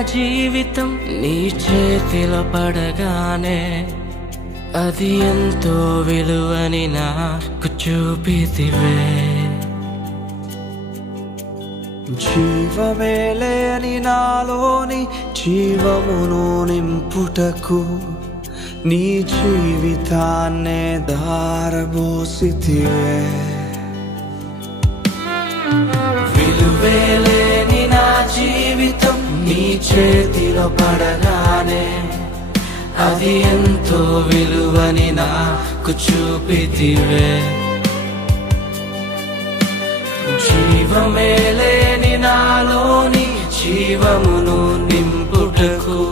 జీవితం నీ చేతిలో పడగానే అది ఎంతో విలువని నాకు చూపితివే. జీవమే లేని నాలోని జీవమును నింపుటకు నీ జీవితాన్నే ధారబోసితివే. విలువే లేని నా జీవితం నీ చేతిలో పడగానే అది ఎంతో విలువని నాకు చూపితివే. జీవమే లేని నాలోని జీవమును నింపుటకు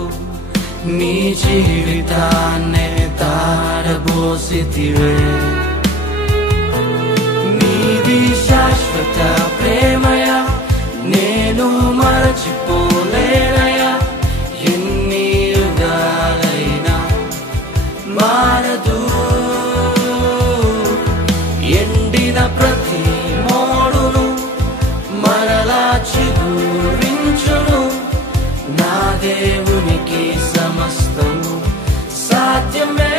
నీ జీవితాన్నే ధారబోసితివే. నీది శాశ్వత ప్రేమయా, నేను మరచిపోలేనయా. ఎన్ని యుగాలైనా మారదు. ఎండిన ప్రతి మోడును మరలా చిగురించును. నా దేవునికి సమస్తము సాధ్యమే.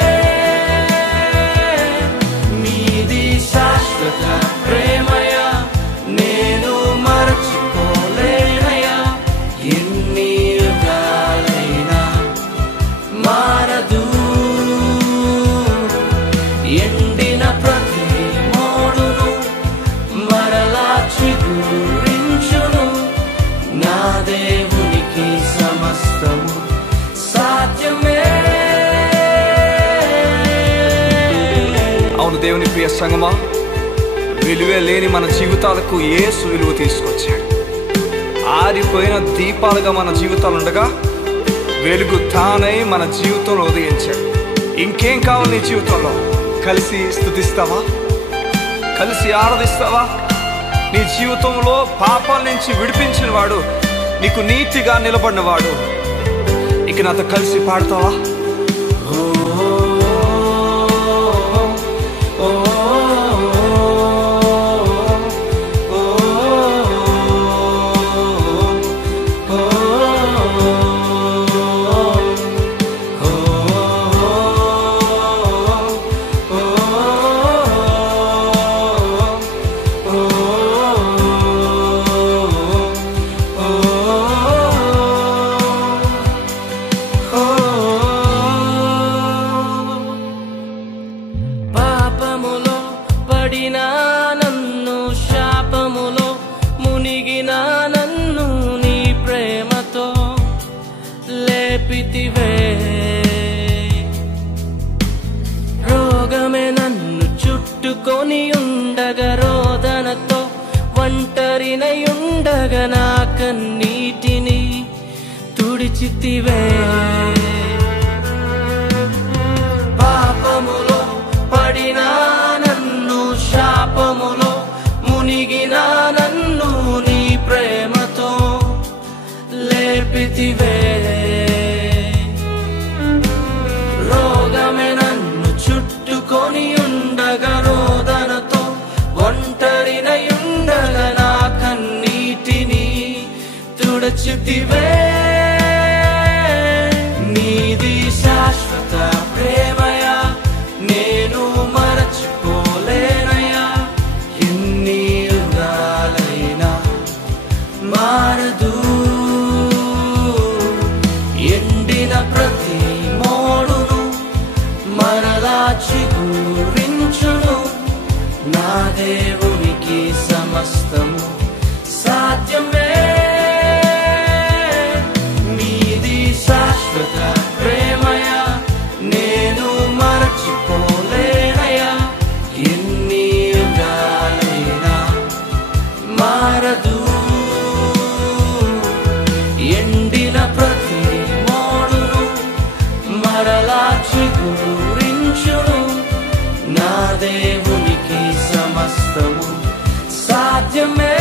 నీది శాశ్వత ప్రేమయా, నేను మరచిపోలేనయా. ఎన్ని యుగాలైనా మారదు. ఎండిన ప్రతి మోడును మరలా చిగురించును. నా దేవునికి సమస్తము సాధ్యమే. అవును దేవుని ప్రియ సంగమా, విలువే లేని మన జీవితాలకు యేసు విలువ తీసుకొచ్చాడు. ఆరిపోయిన దీపాలుగా మన జీవితాలు ఉండగా వెలుగు తానై మన జీవితంలో ఉదయించాడు. ఇంకేం కావాలి నీ జీవితంలో? కలిసి స్తుతిస్తావా? కలిసి ఆరాధిస్తావా? నీ జీవితంలో పాపాల నుంచి విడిపించిన వాడు, నీకు నీతిగా నిలబడిన వాడు, ఇక నాతో కలిసి పాడతావా? పాపములో పడిన నన్ను, శాపములో మునిగిన నన్ను నీ ప్రేమతో లేపితివే. రోగమే నన్ను చుట్టుకొని ఉండగా, రోదనతో ఒంటరినై ఉండగా నా కన్నీటిని తుడిచితివే. పాపములో పడిన నన్ను, శాపములో మునిగిన నన్ను నీ ప్రేమతో లేపితివే. రోగమే నన్ను చుట్టుకొని ఉండగా, రోదనతో ఒంటరినై ఉండగా నా కన్నీటిని తుడిచితివే. నీది శాశ్వత ప్రేమయా, నేను మరచిపోలేనయా. ఎన్ని యుగాలైనా మారదు. ఎండిన ప్రతి మోడును మరలా చిగురించును. నా దేవునికి సమస్తము సాధ్యమే. నీది శాశ్వత ప్రేమయా, నేను మరచిపోలేనయా. ఎన్ని యుగాలైనా మారదు. ఎండిన ప్రతి మోడును మరలా చిగురించును. నా దేవునికి సమస్తము సాధ్యమే.